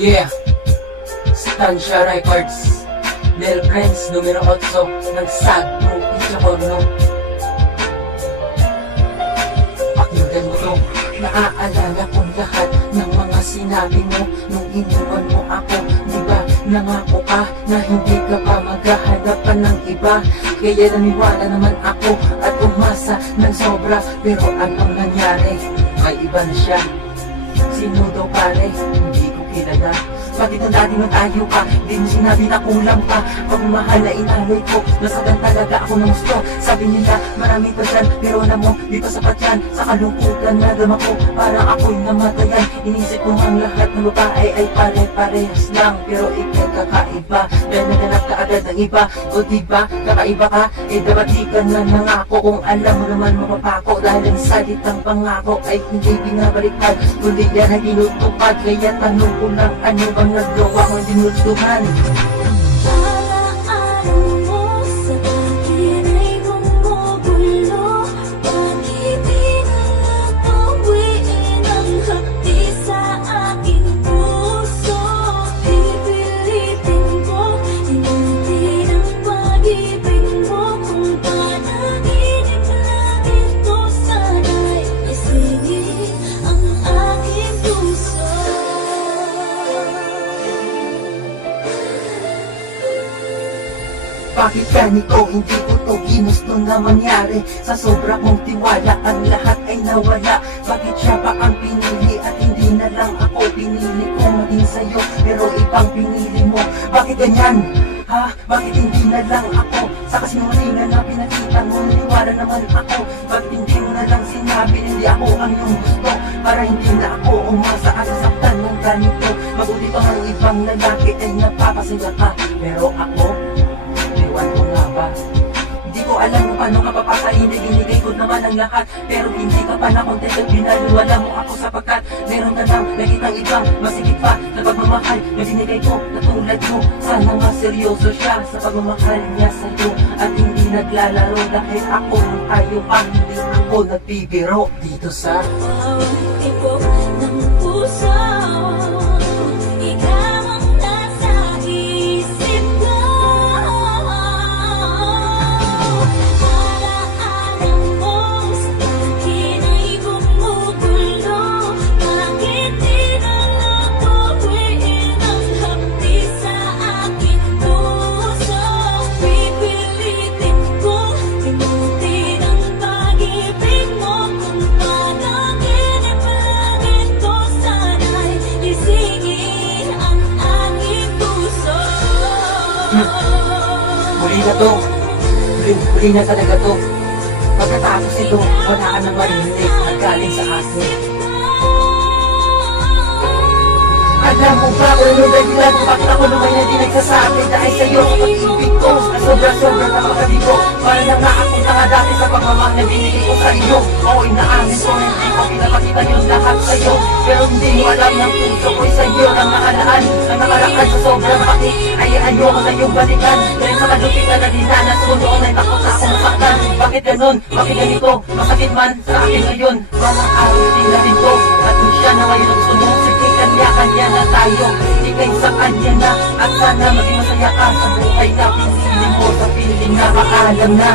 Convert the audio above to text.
Yeah, Stancia Records, Lil Prince, numero 8, nagsagpo, Ichakorno. Pakinggan mo to, naaalala kong lahat ng mga sinabi mo nung iniwan mo ako. Diba, nangako ka na hindi ka pa maghahanap pa ng iba. Kaya naniwala naman ako at umasa ng sobra. Pero anong nangyari? May iba na siya. Sino daw pare? Hindi ko kilala. Bakit ang dati nung tayo pa? Di mo sinabi na kulang pa. Pagmamahal na inalay ko, nasagan talaga ako ng gusto. Sabi nila, marami pa dyan, pero alam mo, di pa sapat yan. Sa kalungkutan na dama ko, parang ako'y namatayan. Inisip ko ang lahat ng babae ay pare-parehas lang. Pero ikay kakaiba, dahil naganap ka agad ng iba. O diba, kakaiba ka, dapat di ka na nangako. Kung alam mo naman mapapako, dahil ang salitang pangako ay hindi binabaliktad, kundi yan ay tinutupad. Kaya tanong ko lang, ano bang nagawa ko dinultuhan? Bakit ganito? Hindi ko to ginusto na mangyari. Sa sobra kong tiwala, ang lahat ay nawala. Bakit siya pa ang pinili at hindi na lang ako? Pinili ko maging sa'yo, pero ibang pinili mo. Bakit ganyan? Ha? Bakit hindi na lang ako? Sa kasinungalingan na pinakita mo, naniwala naman ako. Bakit hindi mo na lang sinabi, hindi ako ang iyong gusto? Para hindi na ako umasa at sasaktan ng ganito. Mabuti pa ang ibang lalaki ay napapasaya ka, pero ako, iwan ko nga ba? Hindi ko alam kung paano ka papasahin. Binigay ko naman ang lahat, pero hindi ka pa na-content at binaliwala mo ako sapagkat meron ka nang nakitang ibang masigit pa na pagmamahal na binigay ko na tulad mo. Sana nga seryoso siya sa pagmamahal niya sa'yo at hindi naglalaro dahil ako nung tayo pa, hindi ako nagbibiro dito sa bawat tibok ng puso. Muli na to. Muli na talaga to. Pagkatapos ito, wala ka nang marinig at galing sa akin. Alam mo ba kung ano dahilan? Bakit ako naman na di nagsasabi dahil sa'yo ang pag-ibig ko na sobra-sobra na makaligo. Para lang nakapunta ka dati sa pagmamahal na binigay ko sa iyo. Oo, inaamin ko na hindi ko pinapakita yung lahat sa'yo. Pero hindi mo alam ng puso ko'y sa'yo ang nakalaan. Ang nakalakad sa sobrang bakit ay ayoko na yung balikan. Dahil sa kalupitan na dinanas ko noon ay takot na ako masaktan. Bakit ganun? Bakit ganito? Masakit man sa akin ngayon. Walang araw din na rin ko. At kung siya na ngayon ang sunod, sige kanya-kanya na tayo. Ikay sa kanya na at sana maging masaya ka sa buhay na pinili mo sa piling na maalam na.